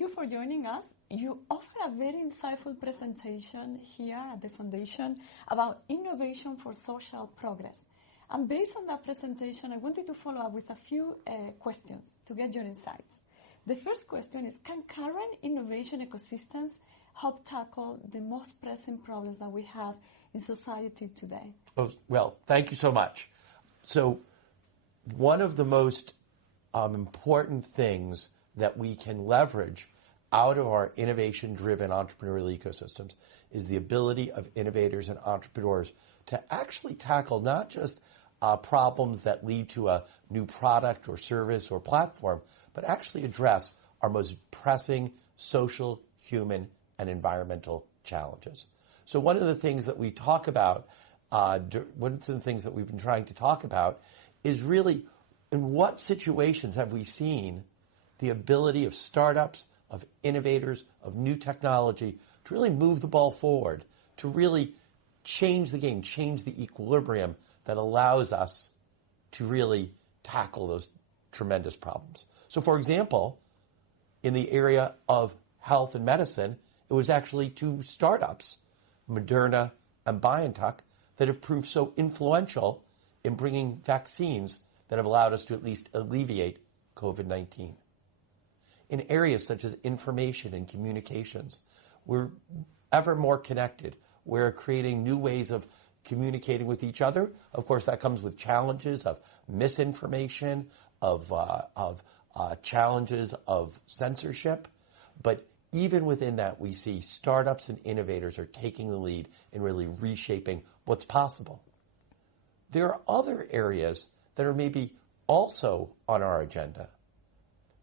thank you for joining us. You offer a very insightful presentation here at the Foundation about innovation for social progress. And based on that presentation, I wanted to follow up with a few questions to get your insights. The first question is, can current innovation ecosystems help tackle the most pressing problems that we have in society today? Oh, well, thank you so much. So one of the most important things that we can leverage out of our innovation-driven entrepreneurial ecosystems is the ability of innovators and entrepreneurs to actually tackle not just problems that lead to a new product or service or platform, but actually address our most pressing social, human, and environmental challenges. So one of the things that we talk about, one of the things that we've been trying to talk about is really in what situations have we seen the ability of startups, of innovators, of new technology to really move the ball forward, to really change the game, change the equilibrium that allows us to really tackle those tremendous problems. So for example, in the area of health and medicine, it was actually two startups, Moderna and BioNTech, that have proved so influential in bringing vaccines that have allowed us to at least alleviate COVID-19. In areas such as information and communications, we're ever more connected. We're creating new ways of communicating with each other. Of course, that comes with challenges of misinformation, of challenges of censorship. But even within that, we see startups and innovators are taking the lead in really reshaping what's possible. There are other areas that are maybe also on our agenda,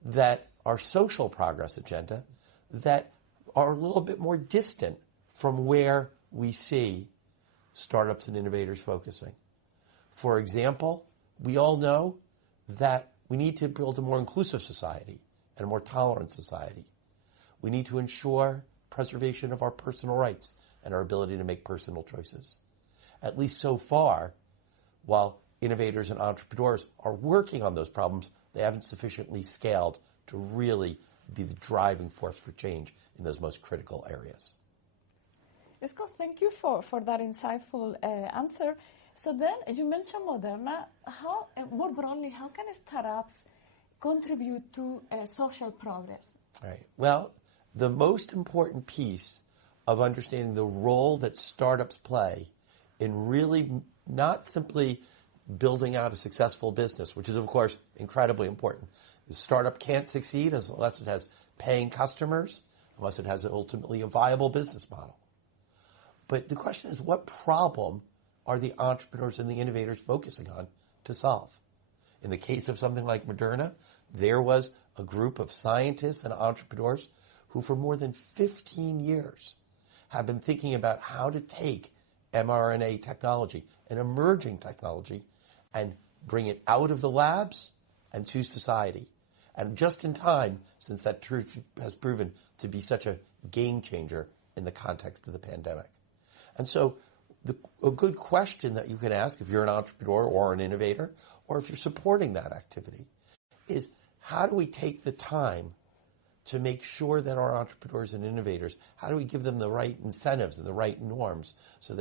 that our social progress agenda, that are a little bit more distant from where we see startups and innovators focusing. For example, we all know that we need to build a more inclusive society and a more tolerant society. We need to ensure preservation of our personal rights and our ability to make personal choices. At least so far, while innovators and entrepreneurs are working on those problems, they haven't sufficiently scaled to really be the driving force for change in those most critical areas. Scott, thank you for that insightful answer. So then, you mentioned Moderna. How, more broadly, how can startups contribute to social progress? Right. Well, the most important piece of understanding the role that startups play in really not simply building out a successful business, which is, of course, incredibly important. The startup can't succeed unless it has paying customers, unless it has ultimately a viable business model. But the question is, what problem are the entrepreneurs and the innovators focusing on to solve? In the case of something like Moderna, there was a group of scientists and entrepreneurs who for more than 15 years have been thinking about how to take mRNA technology, an emerging technology, and bring it out of the labs and to society. And just in time, since that truth has proven to be such a game changer in the context of the pandemic. And so a good question that you can ask if you're an entrepreneur or an innovator, or if you're supporting that activity, is how do we take the time to make sure that our entrepreneurs and innovators, how do we give them the right incentives and the right norms so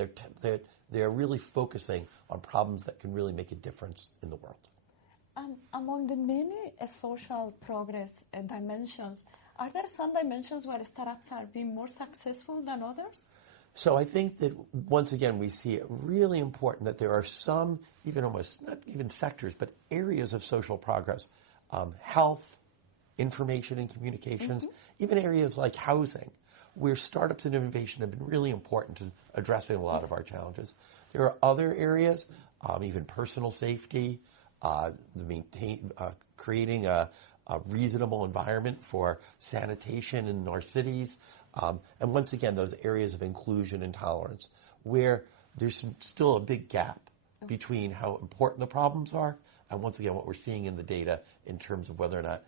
they're really focusing on problems that can really make a difference in the world? Among the many social progress dimensions, are there some dimensions where startups are being more successful than others? So I think that, once again, we see it really important that there are some, even almost, not even sectors, but areas of social progress, health, information and communications, even areas like housing, where startups and innovation have been really important to addressing a lot of our challenges. There are other areas, even personal safety, creating a reasonable environment for sanitation in our cities, and once again, those areas of inclusion and tolerance, where there's still a big gap between how important the problems are and, once again, what we're seeing in the data in terms of whether or not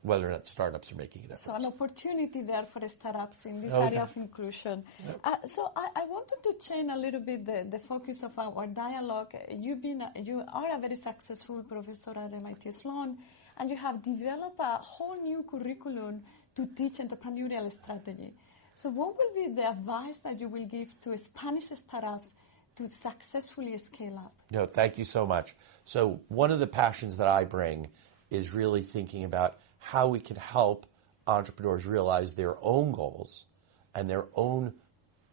whether or not startups are making a difference. So an opportunity there for startups in this area of inclusion. Yep. So I wanted to change a little bit the focus of our dialogue. You are a very successful professor at MIT Sloan, and you have developed a whole new curriculum to teach entrepreneurial strategy. So what will be the advice that you will give to Spanish startups to successfully scale up? No, thank you so much. So one of the passions that I bring is really thinking about how we can help entrepreneurs realize their own goals and their own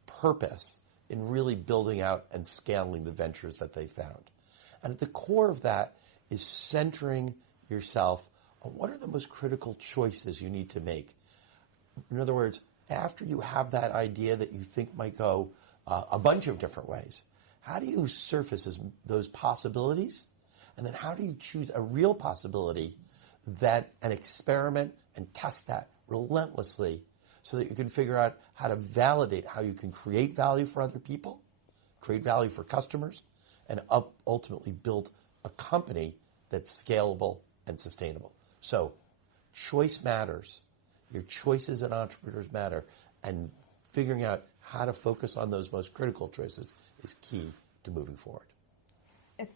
purpose in really building out and scaling the ventures that they found. And at the core of that is centering yourself on what are the most critical choices you need to make. In other words, after you have that idea that you think might go a bunch of different ways, how do you surface those possibilities? And then how do you choose a real possibility and experiment and test that relentlessly so that you can figure out how to validate how you can create value for other people, create value for customers, and ultimately build a company that's scalable and sustainable. So choice matters. Your choices as entrepreneurs matter, and figuring out how to focus on those most critical choices is key to moving forward.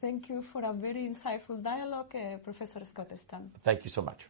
Thank you for a very insightful dialogue, Professor Scott Stan. Thank you so much.